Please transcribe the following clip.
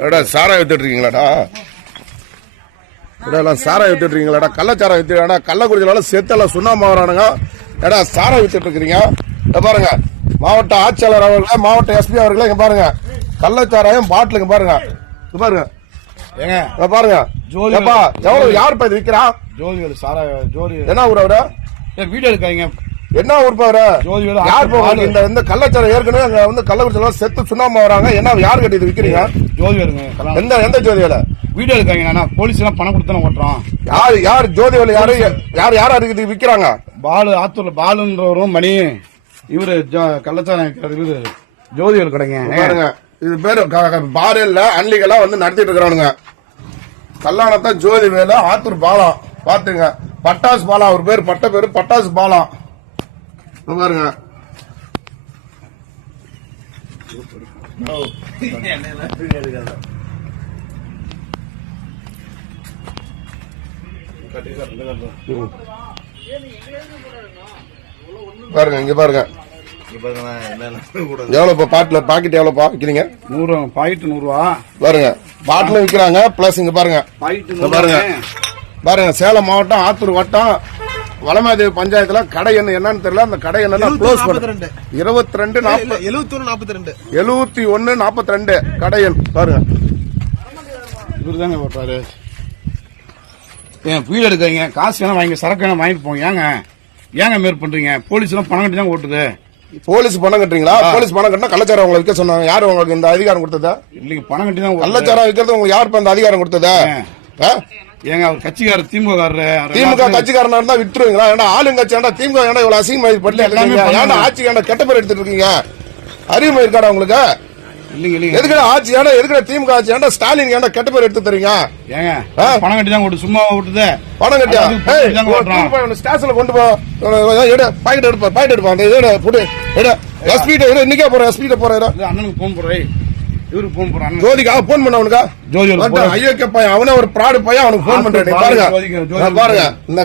ஏடா சாரா வித்துட்டு இருக்கீங்களாடா எல்லாம் சாரா வித்துட்டு இருக்கீங்களாடா கள்ளச்சாரா வித்துடா கள்ளக்குறிச்சினால செத்தெல்லாம் சுண்ணாம்பு வரானுங்க ஏடா சாரா வித்துட்டு இருக்கிறீங்க பாருங்க மாவட்ட ஆட்சியாளர் அவர்களே மாவட்ட எஸ்பி அவர்களே இங்க பாருங்க. கள்ளச்சாராயம் பாட்டில் இங்க பாருங்க. பாருங்க. ஏங்க? பாருங்க. ஜோதி- எவ்வளவு யார் பா இது விக்கிறா? ஜோதிவேலு சாரா ஜோதி என்ன ஊர் அவரு? வீடியோ எடுக்காதீங்க. என்ன ஊர் ஜோதிவேலு யார் பா ஆளு. உங்களுக்கு இந்த இந்த கள்ளச்சாரம் ஏற்கனவே அங்க வந்து கள்ளக்குறிச்சியில செத்து சுண்ணாம்பு வராங்க என்ன யார் கட்டி இது விக்கிறீங்க? ஜோதிவேலுங்க கல்யாணம் எந்த எந்த ஜோதியில வீடியோ எடுக்காதீங்க நான்? போலீஸ் எல்லாம் பணம் கொடுத்து தானே ஓட்டுறோம். யார் யார் ஜோதிவல் யாரு யார் யார் அதுக்கு விக்கிறாங்க? பாலு ஆத்தூர்ல பாலுன்றவரும் மணி. இவரு கள்ளச்சாரம் இவரு. ஜோதிவேலு கடைங்க. பாருங்க. இது பேரு பார் இல்ல அன்லிகளா வந்து நடத்திட்டு இருக்கிறானுங்க. கல்லாணத்தான் ஜோதி வேலு ஆத்தூர் பாலம் பாத்துங்க. பட்டாசு பாலம் அவர் பேர் பட்ட பேரு பட்டாசு பாலம் பாருங்க. பாருங்க இங்க பாருங்க. எவ்வளவு இப்ப பாட்டில் பாக்கெட் எவ்வளவு விக்கிறீங்க? நூறு பாக்கெட் நூறு ரூபா பாருங்க. பாட்டிலும் விக்கிறாங்க பிளஸ் இங்க பாருங்க. பாருங்க. பாருங்க சேலம் மாவட்டம் ஆத்தூர் வட்டம் வளமாதேவி பஞ்சாயத்துல கடை என்ன என்னன்னு தெரியல. அந்த கடை என்னன்னா க்ளோஸ் பண்ணு. இருபத்தி ரெண்டு. நாற்பது எழுபத்தொன்னு நாற்பத்தி ரெண்டு. எழுபத்தி ஒன்னு நாற்பத்தி ரெண்டு. கடை எண். பாருங்க. இவரு தாங்க ஓட்டுறாரு ஏன் வீடியோ எடுக்காதீங்க. காசு வேணா வாங்கி சரக்கு வேணா வாங்கிட்டு போங்க. ஏங்க? ஏங்க மேற் பண்றீங்க? போலீஸ் எல்லாம் பணம் கட்டி தான் ஓட்டுது. போலீஸ் பணம் கட்டுறீங்களா? போலீஸ் பணம் கட்டினா கள்ளச்சாரம் உங்களுக்கு விற்க சொன்னாங்க. யாரு உங்களுக்கு இந்த அதிகாரம் கொடுத்ததா? இல்லைங்க பணம் கட்டி தான் கள்ளச்சாரம் விற்கிறது உங்களுக்கு யார் இந்த அதிகாரம் கொடுத்ததா? ஏங்க அவர் கட்சிக்காரர் திமுக திமுக கட்சிக்காரனா இருந்தா விட்டுருவீங்களா? ஏன்னா ஆளுங்கட்சி ஏன்டா திமுக ஏன்டா இவ்வளவு அசிங்கமா இது பண்ணி எல்லாமே இருக்கீங்க? ஏன்டா பண்ணாங்க. ஆட்சி ஏன்டா கெட்ட பேர் எடுத்துட்டு இருக்கீங்க. அறிவுமை இருக்காடா உங்களுக்கு? எதுக்குடா ஆட்சி ஏன்டா எதுக்குடா திமுக ஆட்சி ஏன்டா ஸ்டாலின் ஏன்டா கெட்ட பேர் எடுத்து தரீங்க? ஏங்க? பணம் கட்டி தான் ஓட்டு சும்மா ஓட்டுது. பணம் கட்டியா. ஸ்டேஷன்ல கொண்டு போ. எடு பாக்கெட் எடுப்பா பாக்கெட் எடுப்பா. அந்த இதோட புடு எடு. எஸ்பி கிட்ட இன்னைக்கே போறேன் எஸ்பி கிட்ட போறேன் அண்ணனுக்கு போன் போடுறேன் இவருக்கு போன் ஜோதிக்கா போன் பண்ண அவனுக்கா? ஜோதி. ஐயோக்கிய பையன் அவனே ஒரு ப்ராடு பையன் அவனுக்கு போன் பண்றேன். பாருங்க பாருங்க. இந்த